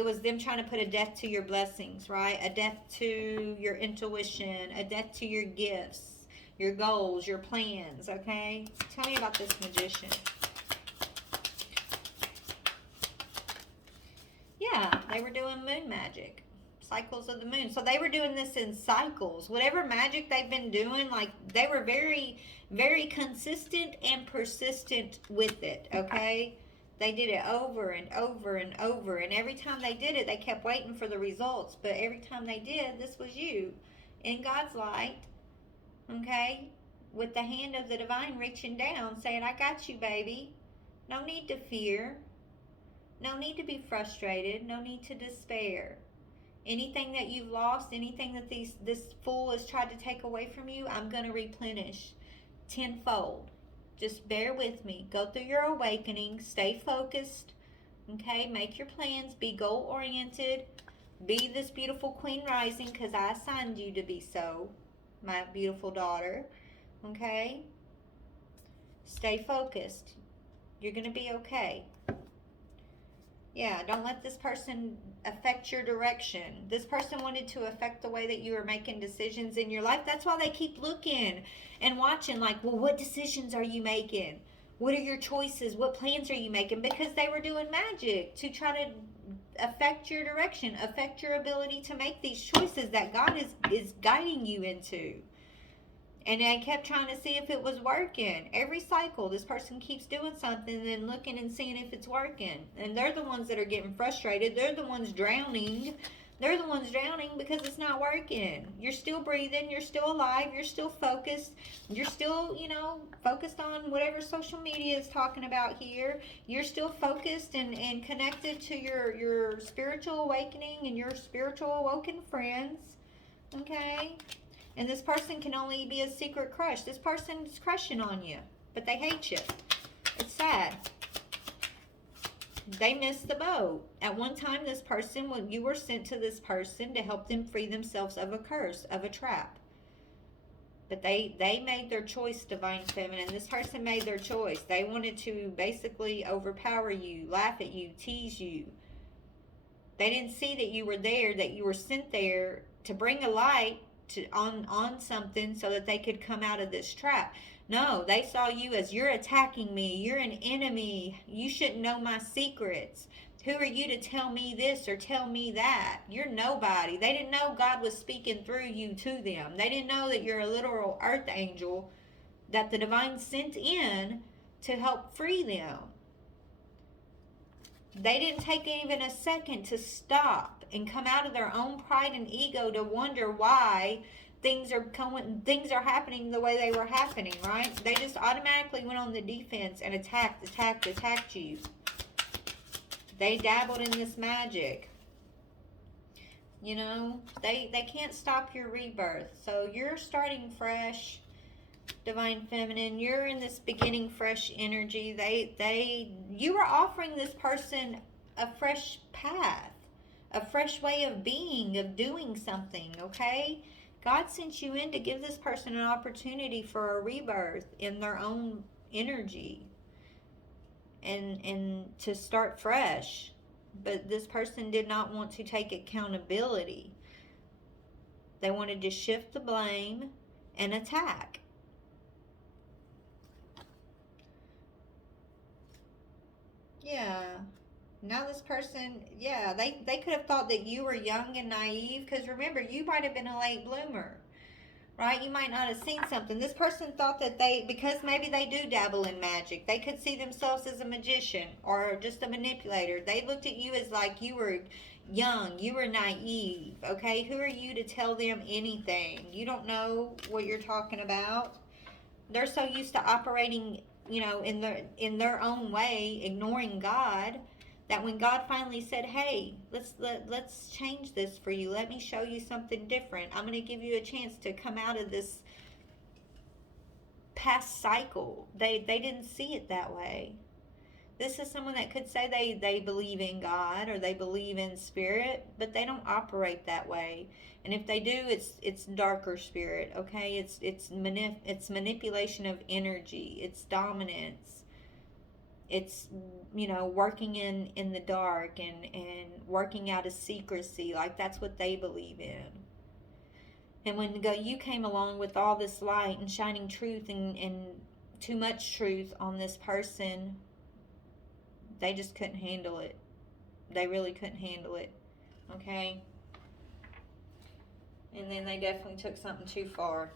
was them trying to put a death to your blessings, right? A death to your intuition, a death to your gifts, your goals, your plans, okay? Tell me about this Magician. Yeah, they were doing moon magic. Cycles of the moon. So they were doing this in cycles. Whatever magic they've been doing, like, they were very, very consistent and persistent with it, okay? They did it over and over and over. And every time they did it, they kept waiting for the results. But every time they did, this was you in God's light, okay? With the hand of the divine reaching down, saying, I got you, baby. No need to fear. No need to be frustrated. No need to despair. Anything that you've lost, anything that this fool has tried to take away from you, I'm going to replenish tenfold. Just bear with me. Go through your awakening. Stay focused. Okay? Make your plans. Be goal-oriented. Be this beautiful queen rising because I assigned you to be so, my beautiful daughter. Okay? Stay focused. You're going to be okay. Yeah, don't let this person affect your direction. This person wanted to affect the way that you are making decisions in your life. That's why they keep looking and watching like, well, what decisions are you making? What are your choices? What plans are you making? Because they were doing magic to try to affect your direction, affect your ability to make these choices that God is guiding you into. And I kept trying to see if it was working. Every cycle, this person keeps doing something and then looking and seeing if it's working. And they're the ones that are getting frustrated. They're the ones drowning. They're the ones drowning because it's not working. You're still breathing. You're still alive. You're still focused. You're still, focused on whatever social media is talking about here. You're still focused and connected to your spiritual awakening and your spiritual awoken friends. Okay? And this person can only be a secret crush. This person's crushing on you, but they hate you. It's sad. They missed the boat. At one time, this person, when you were sent to this person to help them free themselves of a curse, of a trap. But they made their choice, Divine Feminine. This person made their choice. They wanted to basically overpower you, laugh at you, tease you. They didn't see that you were there, that you were sent there to bring a light on something so that they could come out of this trap. No, they saw you as, you're attacking me. You're an enemy. You shouldn't know my secrets. Who are you to tell me this or tell me that? You're nobody. They didn't know God was speaking through you to them. They didn't know that you're a literal earth angel that the divine sent in to help free them. They didn't take even a second to stop and come out of their own pride and ego to wonder why things are happening the way they were happening, right? They just automatically went on the defense and attacked you. They dabbled in this magic. They can't stop your rebirth. So you're starting fresh, Divine Feminine. You're in this beginning fresh energy. You were offering this person a fresh path, a fresh way of being, of doing something, okay? God sent you in to give this person an opportunity for a rebirth in their own energy and to start fresh. But this person did not want to take accountability. They wanted to shift the blame and attack. Yeah. Now this person, they could have thought that you were young and naive, because remember, you might have been a late bloomer, right? You might not have seen something. This person thought that because maybe they do dabble in magic, they could see themselves as a magician or just a manipulator. They looked at you as like you were young, you were naive, okay? Who are you to tell them anything? You don't know what you're talking about. They're so used to operating, in their own way, ignoring God, that when God finally said, hey, let's change this for you. Let me show you something different. I'm going to give you a chance to come out of this past cycle. They didn't see it that way. This is someone that could say they believe in God or they believe in spirit, but they don't operate that way. And if they do, it's darker spirit, okay? It's manipulation of energy. It's dominance. It's, working in the dark and working out of secrecy. Like, that's what they believe in. And when you came along with all this light and shining truth and too much truth on this person, they just couldn't handle it. They really couldn't handle it. Okay? And then they definitely took something too far.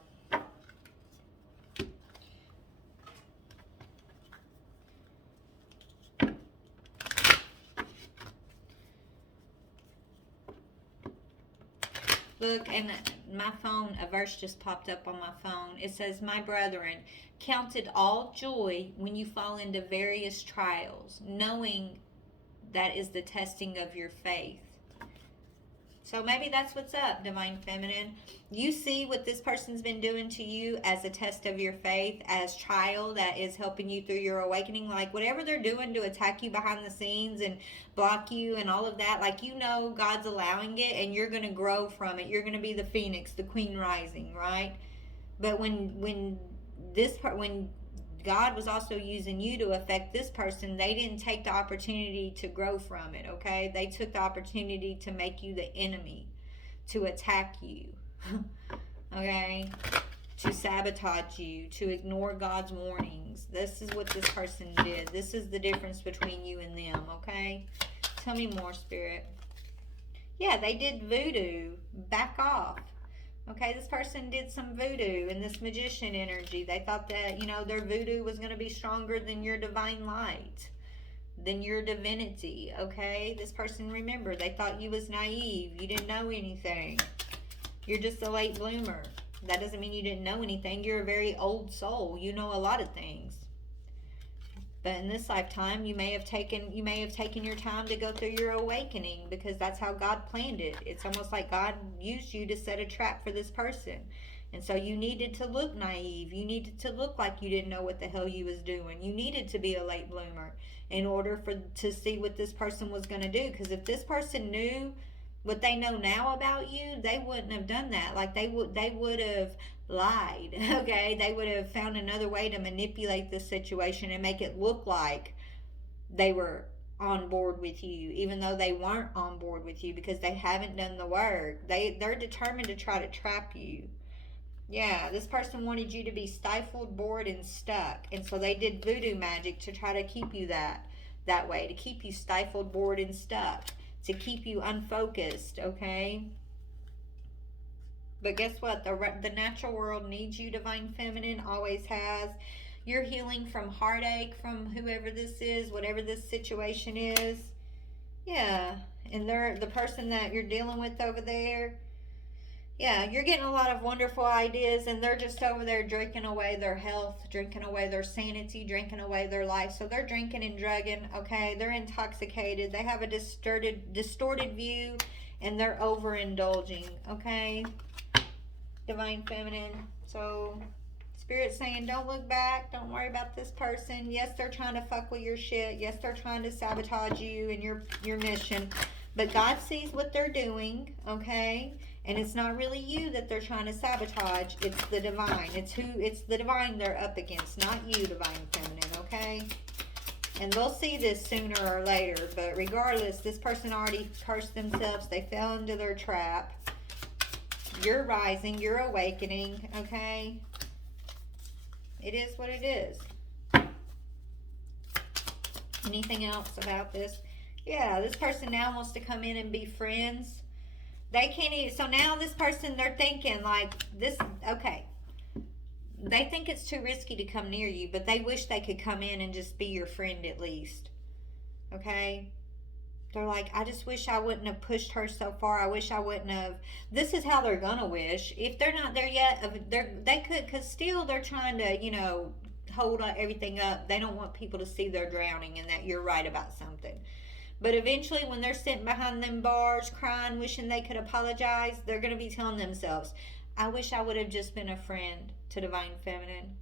Look, and my phone, a verse just popped up on my phone. It says, my brethren, count it all joy when you fall into various trials, knowing that is the testing of your faith. So maybe that's what's up, Divine Feminine. You see what this person's been doing to you as a test of your faith, as trial that is helping you through your awakening. Like, whatever they're doing to attack you behind the scenes and block you and all of that, like, God's allowing it and you're going to grow from it. You're going to be the phoenix, the queen rising, right? But when God was also using you to affect this person, they didn't take the opportunity to grow from it, okay? They took the opportunity to make you the enemy, to attack you, okay? To sabotage you, to ignore God's warnings. This is what this person did. This is the difference between you and them, okay? Tell me more, Spirit. Yeah, they did voodoo. Back off. Okay, this person did some voodoo in this magician energy. They thought that, their voodoo was going to be stronger than your divine light. than your divinity, okay? This person, remember, they thought you was naive. You didn't know anything. You're just a late bloomer. That doesn't mean you didn't know anything. You're a very old soul. You know a lot of things. But in this lifetime, you may have taken your time to go through your awakening, because that's how God planned it. It's almost like God used you to set a trap for this person. And so you needed to look naive. You needed to look like you didn't know what the hell you was doing. You needed to be a late bloomer in order to see what this person was going to do. Because if this person knew what they know now about you, they wouldn't have done that. Like they would have lied. Okay, they would have found another way to manipulate the situation and make it look like they were on board with you, even though they weren't on board with you, because they haven't done the work. They're determined to try to trap you. Yeah, this person wanted you to be stifled, bored, and stuck. And so they did voodoo magic to try to keep you that way, to keep you stifled, bored, and stuck, to keep you unfocused, okay? But guess what? The natural world needs you, Divine Feminine, always has. You're healing from heartache from whoever this is, whatever this situation is. Yeah, and the person that you're dealing with over there, yeah, you're getting a lot of wonderful ideas, and they're just over there drinking away their health, drinking away their sanity, drinking away their life. So they're drinking and drugging, okay? They're intoxicated. They have a distorted view, and they're overindulging, okay? Divine Feminine. So Spirit's saying, don't look back. Don't worry about this person. Yes, they're trying to fuck with your shit. Yes, they're trying to sabotage you and your mission. But God sees what they're doing, okay? And it's not really you that they're trying to sabotage. It's the divine. It's the divine they're up against, not you, Divine Feminine, okay? And they'll see this sooner or later. But regardless, this person already cursed themselves. They fell into their trap. You're rising. You're awakening, okay? It is what it is. Anything else about this? Yeah, this person now wants to come in and be friends. They can't even, so now this person, they're thinking like this, okay. They think it's too risky to come near you, but they wish they could come in and just be your friend at least. Okay? They're like, I just wish I wouldn't have pushed her so far. I wish I wouldn't have. This is how they're gonna wish. If they're not there yet, they could, because still they're trying to, hold everything up. They don't want people to see they're drowning and that you're right about something. But eventually, when they're sitting behind them bars, crying, wishing they could apologize, they're going to be telling themselves, I wish I would have just been a friend to Divine Feminine.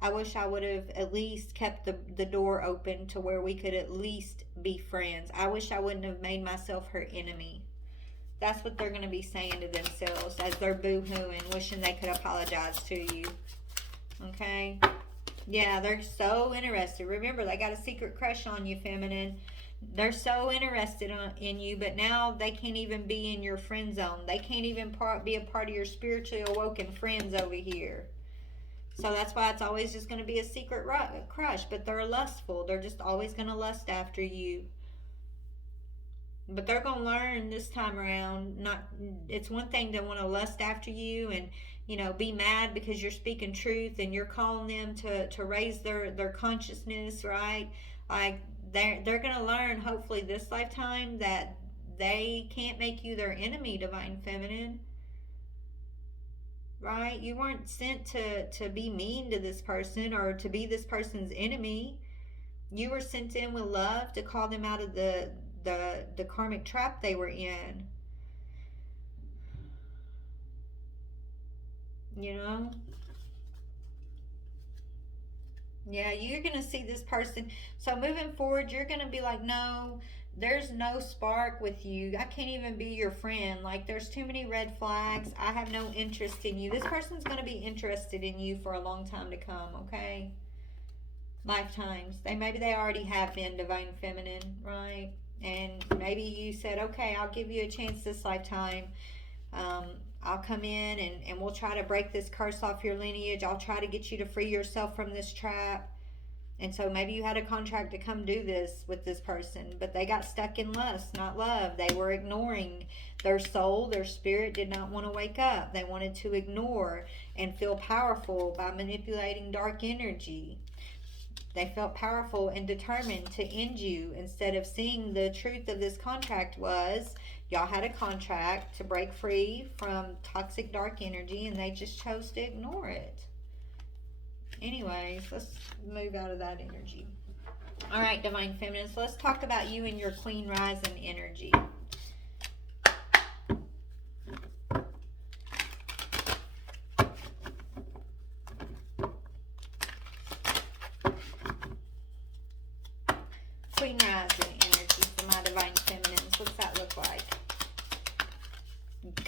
I wish I would have at least kept the door open to where we could at least be friends. I wish I wouldn't have made myself her enemy. That's what they're going to be saying to themselves as they're boo-hooing, wishing they could apologize to you. Okay? Yeah, they're so interested. Remember, they got a secret crush on you, Feminine. They're so interested in you, but now they can't even be in your friend zone. They can't even be a part of your spiritually awoken friends over here. So that's why it's always just going to be a secret crush. But they're lustful. They're just always going to lust after you. But they're going to learn this time around. It's one thing to want to lust after you and be mad because you're speaking truth and you're calling them to raise their consciousness, right? Like they're going to learn, hopefully this lifetime, that they can't make you their enemy, Divine Feminine. Right? You weren't sent to be mean to this person or to be this person's enemy. You were sent in with love to call them out of the karmic trap they were in. Yeah, you're going to see this person. So moving forward, you're going to be like, no, there's no spark with you. I can't even be your friend. Like, there's too many red flags. I have no interest in you. This person's going to be interested in you for a long time to come, okay? Lifetimes. Maybe they already have been, Divine Feminine, right? And maybe you said, okay, I'll give you a chance this lifetime. I'll come in and we'll try to break this curse off your lineage. I'll try to get you to free yourself from this trap. And so maybe you had a contract to come do this with this person, but they got stuck in lust, not love. They were ignoring their soul. Their spirit did not want to wake up. They wanted to ignore and feel powerful by manipulating dark energy. They felt powerful and determined to end you instead of seeing the truth of this contract was y'all had a contract to break free from toxic dark energy, and they just chose to ignore it. Anyways, let's move out of that energy. All right, Divine Feminine, so let's talk about you and your Queen Rising energy. Queen Rising energy for my Divine Feminines. What's that look like?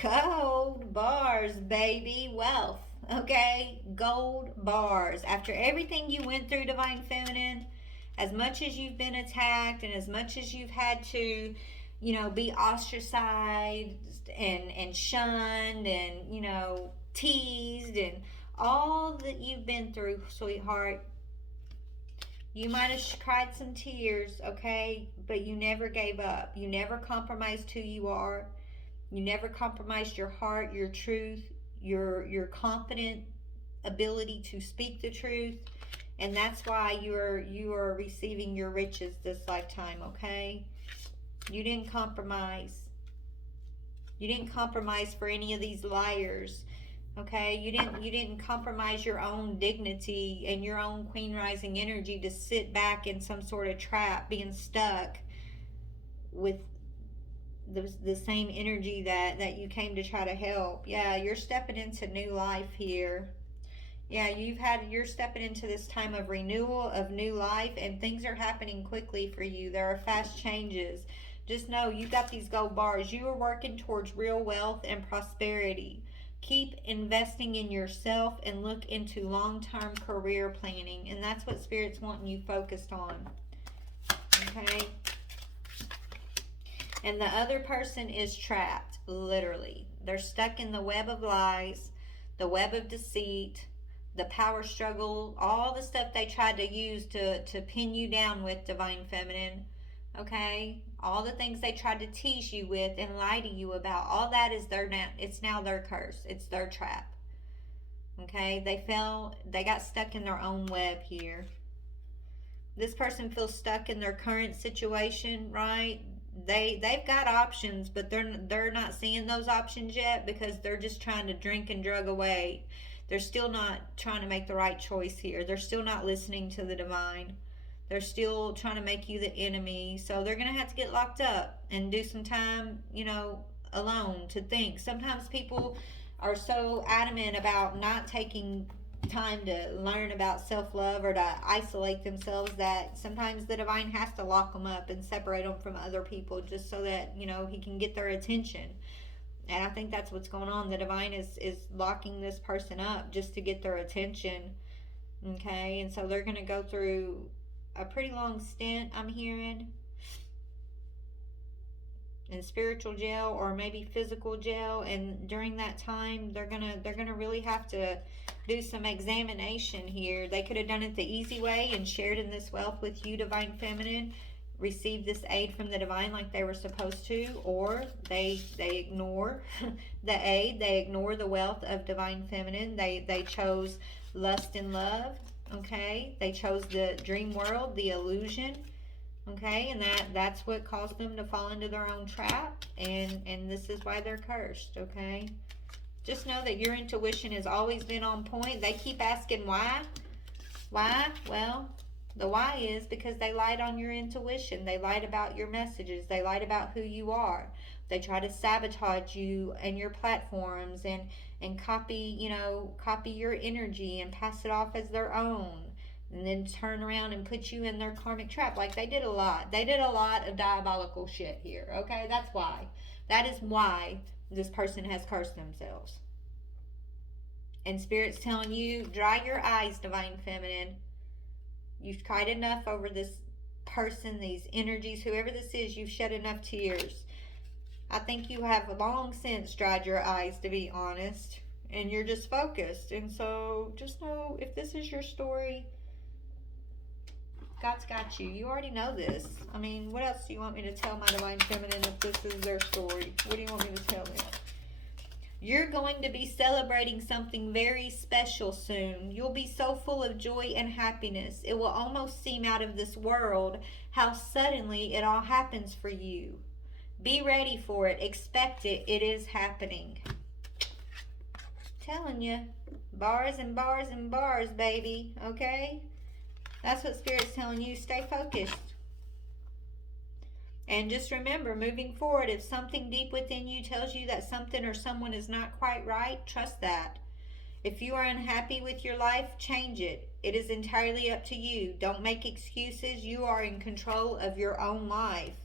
Gold bars, baby. Wealth. Okay? Gold bars. After everything you went through, Divine Feminine, as much as you've been attacked and as much as you've had to, be ostracized and shunned and, teased and all that you've been through, sweetheart, you might have cried some tears, okay? But you never gave up. You never compromised who you are. You never compromised your heart, your truth, your confident ability to speak the truth. And that's why you are receiving your riches this lifetime, okay? You didn't compromise. You didn't compromise for any of these liars. Okay, you didn't compromise your own dignity and your own Queen Rising energy to sit back in some sort of trap, being stuck with the same energy that you came to try to help. Yeah, you're stepping into new life here. Yeah, you're stepping into this time of renewal, of new life, and things are happening quickly for you. There are fast changes. Just know you got these gold bars. You are working towards real wealth and prosperity. Keep investing in yourself and look into long-term career planning. And that's what Spirit's wanting you focused on. Okay? And the other person is trapped, literally. They're stuck in the web of lies, the web of deceit, the power struggle, all the stuff they tried to use to pin you down with, Divine Feminine. Okay? All the things they tried to tease you with and lie to you about, all that is it's now their curse. It's their trap. Okay? They got stuck in their own web here. This person feels stuck in their current situation, right? They've got options, but they're not seeing those options yet because they're just trying to drink and drug away. They're still not trying to make the right choice here. They're still not listening to the divine. They're still trying to make you the enemy. So they're going to have to get locked up and do some time, alone to think. Sometimes people are so adamant about not taking time to learn about self-love or to isolate themselves that sometimes the divine has to lock them up and separate them from other people just so that, he can get their attention. And I think that's what's going on. The divine is locking this person up just to get their attention. Okay? And so they're going to go through a pretty long stint, I'm hearing, in spiritual jail or maybe physical jail, and during that time they're gonna really have to do some examination here. They could have done it the easy way and shared in this wealth with you, Divine Feminine, received this aid from the divine like they were supposed to, or they ignore the aid, they ignore the wealth of Divine Feminine. They chose lust and love. Okay, they chose the dream world, the illusion. Okay, and that's what caused them to fall into their own trap, and this is why they're cursed. Okay, just know that your intuition has always been on point. They keep asking why. Well, the why is because they lied on your intuition. They lied about your messages. They lied about who you are. They try to sabotage you and your platforms and copy your energy and pass it off as their own, and then turn around and put you in their karmic trap. Like they did a lot. They did a lot of diabolical shit here. Okay, that's why. That is why this person has cursed themselves. And Spirit's telling you, dry your eyes, Divine Feminine. You've cried enough over this person, these energies, whoever this is. You've shed enough tears. I think you have long since dried your eyes, to be honest, and you're just focused. And so just know, if this is your story, God's got you. You already know this. I mean, what else do you want me to tell my Divine Feminine if this is their story? What do you want me to tell them? You're going to be celebrating something very special soon. You'll be so full of joy and happiness. It will almost seem out of this world how suddenly it all happens for you. Be ready for it. Expect it. It is happening. Telling you, bars and bars and bars, baby. Okay? That's what Spirit's telling you. Stay focused. And just remember, moving forward, if something deep within you tells you that something or someone is not quite right, trust that. If you are unhappy with your life, change it. It is entirely up to you. Don't make excuses. You are in control of your own life.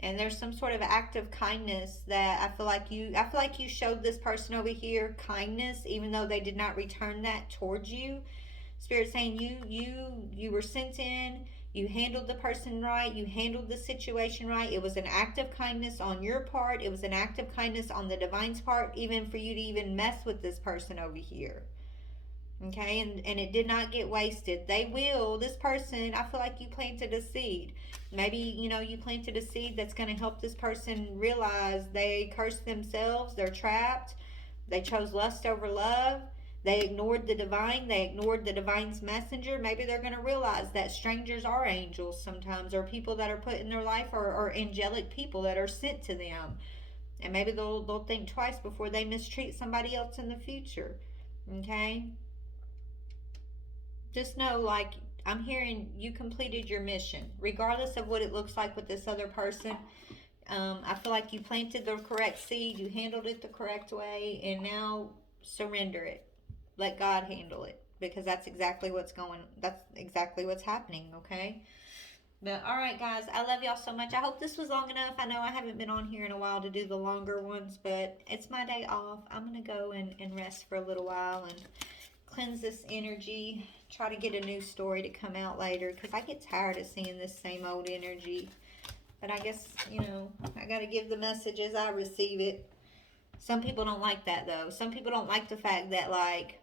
And there's some sort of act of kindness that I feel like you showed this person over here kindness, even though they did not return that towards you. Spirit saying you were sent in, you handled the person right, you handled the situation right. It was an act of kindness on your part. It was an act of kindness on the divine's part, even for you to even mess with this person over here. Okay, and it did not get wasted. They will, this person, I feel like you planted a seed. Maybe, you planted a seed that's going to help this person realize they cursed themselves, they're trapped, they chose lust over love, they ignored the divine, they ignored the divine's messenger. Maybe they're going to realize that strangers are angels sometimes, or people that are put in their life are angelic people that are sent to them. And maybe they'll think twice before they mistreat somebody else in the future. Okay? Just know, like, I'm hearing you completed your mission, regardless of what it looks like with this other person. I feel like you planted the correct seed, you handled it the correct way, and now surrender it. Let God handle it, because that's exactly what's happening, okay? But all right, guys, I love y'all so much. I hope this was long enough. I know I haven't been on here in a while to do the longer ones, but it's my day off. I'm going to go and rest for a little while and cleanse this energy, try to get a new story to come out later, because I get tired of seeing this same old energy. But I guess, I got to give the message as I receive it. Some people don't like that, though. Some people don't like the fact that, like,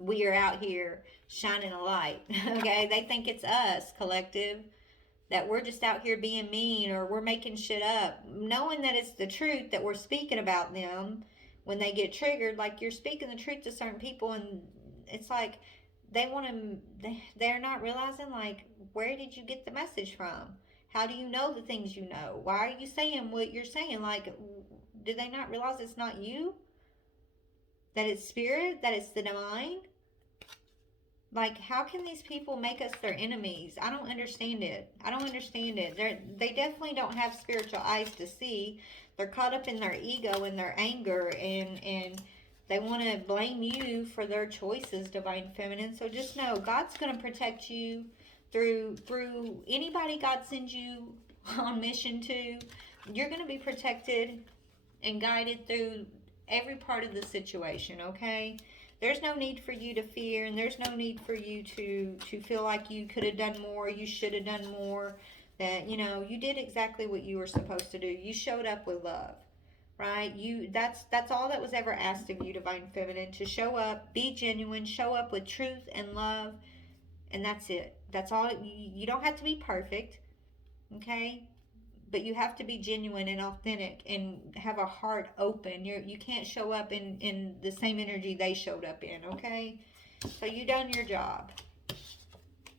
we are out here shining a light, okay? They think it's us, collective, that we're just out here being mean or we're making shit up. Knowing that it's the truth that we're speaking about them when they get triggered, like, you're speaking the truth to certain people, and it's like they're not realizing, like, where did you get the message from? How do you know the things you know? Why are you saying what you're saying? Like, do they not realize it's not you? That it's spirit? That it's the divine? Like, how can these people make us their enemies? I don't understand it. They definitely don't have spiritual eyes to see. They're caught up in their ego and their anger, and they want to blame you for their choices, Divine Feminine. So just know, God's going to protect you through anybody God sends you on mission to. You're going to be protected and guided through every part of the situation, okay? There's no need for you to fear, and there's no need for you to feel like you could have done more, you should have done more, that, you did exactly what you were supposed to do. You showed up with love, right? That's all that was ever asked of you, Divine Feminine, to show up, be genuine, show up with truth and love, and that's it. That's all. You don't have to be perfect, okay? But you have to be genuine and authentic and have a heart open. You can't show up in the same energy they showed up in, okay? So you done your job.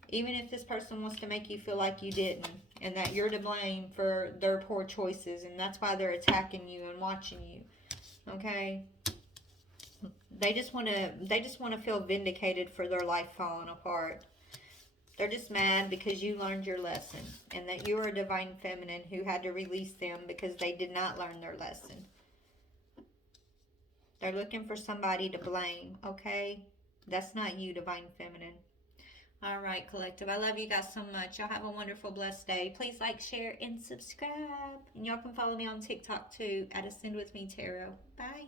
Even if this person wants to make you feel like you didn't, and that you're to blame for their poor choices, and that's why they're attacking you and watching you, okay? They just want to feel vindicated for their life falling apart. They're just mad because you learned your lesson, and that you are a Divine Feminine who had to release them because they did not learn their lesson. They're looking for somebody to blame, okay? That's not you, Divine Feminine. All right, collective. I love you guys so much. Y'all have a wonderful, blessed day. Please like, share, and subscribe. And y'all can follow me on TikTok too at Ascend With Me Tarot. Bye.